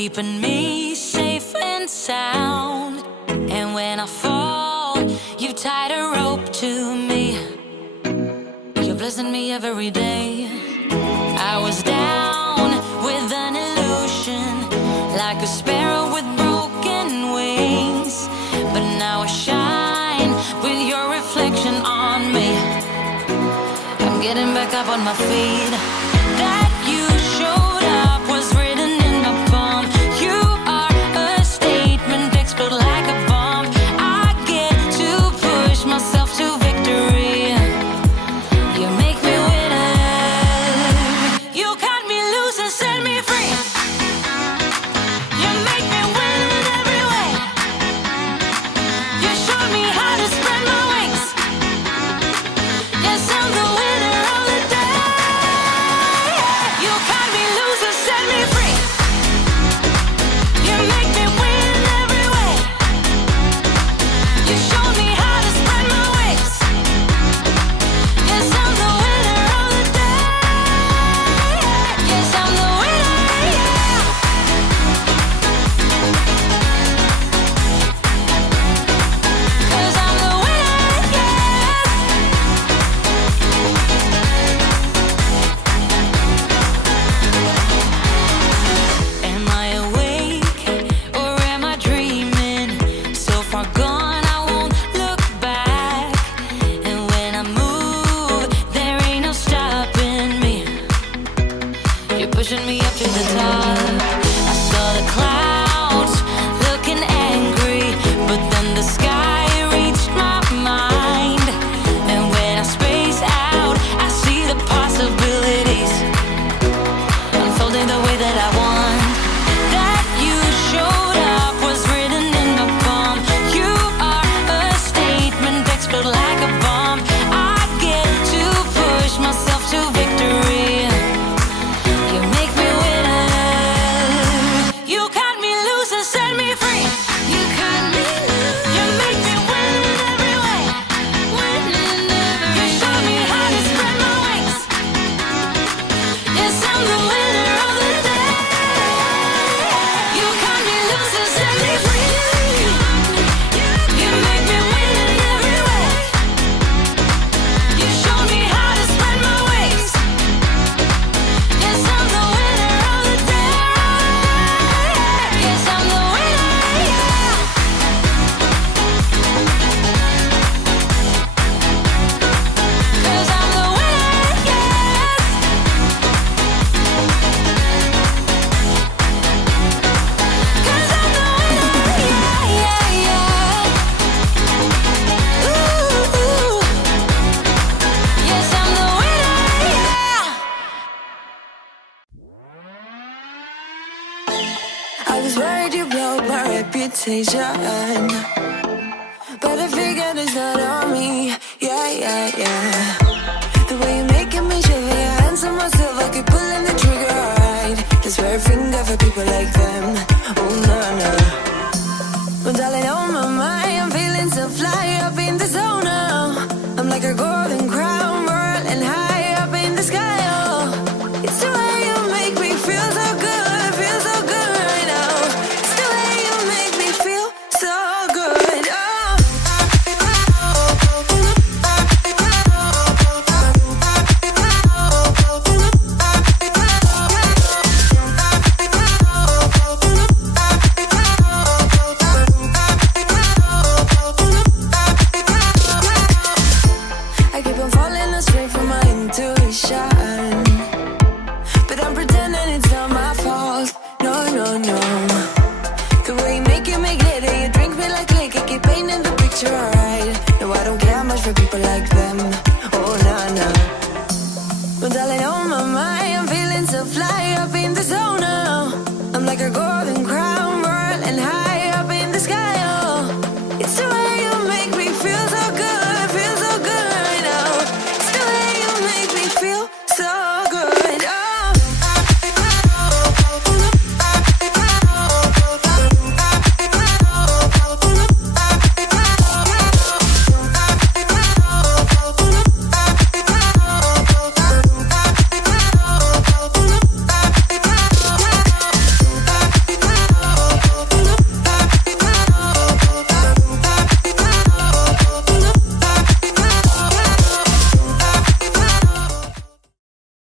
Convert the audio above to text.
keeping me safe and sound. And when I fall, you tied a rope to me. You're blessing me every day. I was down with an illusion, like a sparrow with broken wings. But now I shine with your reflection on me. I'm getting back up on my feet. That you showed up was written in my palm. You are a statement, explode like a bomb. I get to push myself to victory. You make me winner. You cut me loose and set me free. You make me win in every way. You showed me how to spread my wings. Yes, I'm the winner of the day. You cut me loose and set me free. You make me win in every way. You showed me how to spread my wings. Yes, I'm the winner of the day. Yes, I'm the winner, yeah. 'Cause I'm the winner, yes. Am I awake or am I dreaming? So far gone, I won't look back. And when I move, there ain't no stopping me. You're pushing me up to the top. I saw the clouds looking angry, but then the sky reached my mind. And when I space out, I see the possibilities unfolding the way that I want. That you showed up was written in my palm. You are a statement, explode like a bomb. I get to push myself to victory. You make me winner. You cut me loose and set me free. You cut me loose. You make me win in every way. Win in every way. You showed me how to spread my wings. Yes, I'm the winner of the day. You cut me loose and set me free. You make me win in every way. You showed me how to spread my wings. Yes, I'm the winner of the day. Yes, I'm the winner, yeah. 'Cause I'm the winner, yes. 'Cause I'm the winner, yeah, yeah, yeah. Ooh, ooh. Yes, I'm the winner, yeah. I was worried you blow my reputation, but I figured it's not on me. Yeah, yeah, yeah. The way you're making me shiver, your hands on myself, I keep pulling the trigger, alright. Just wear a finger for people like them. Oh, no, no. Well, darling, on my mind, I'm feeling so fly up in the zone now. I'm like a golden crown, whirling high up in the sky, oh. It's the way you make me feel so good right now. It's the way you make me feel so good, oh. I keep on falling astray from my intuition, but I'm pretending it's not my fault. No, no, no. The way you make it glitter, you drink me like liquor, keep painting the picture, alright.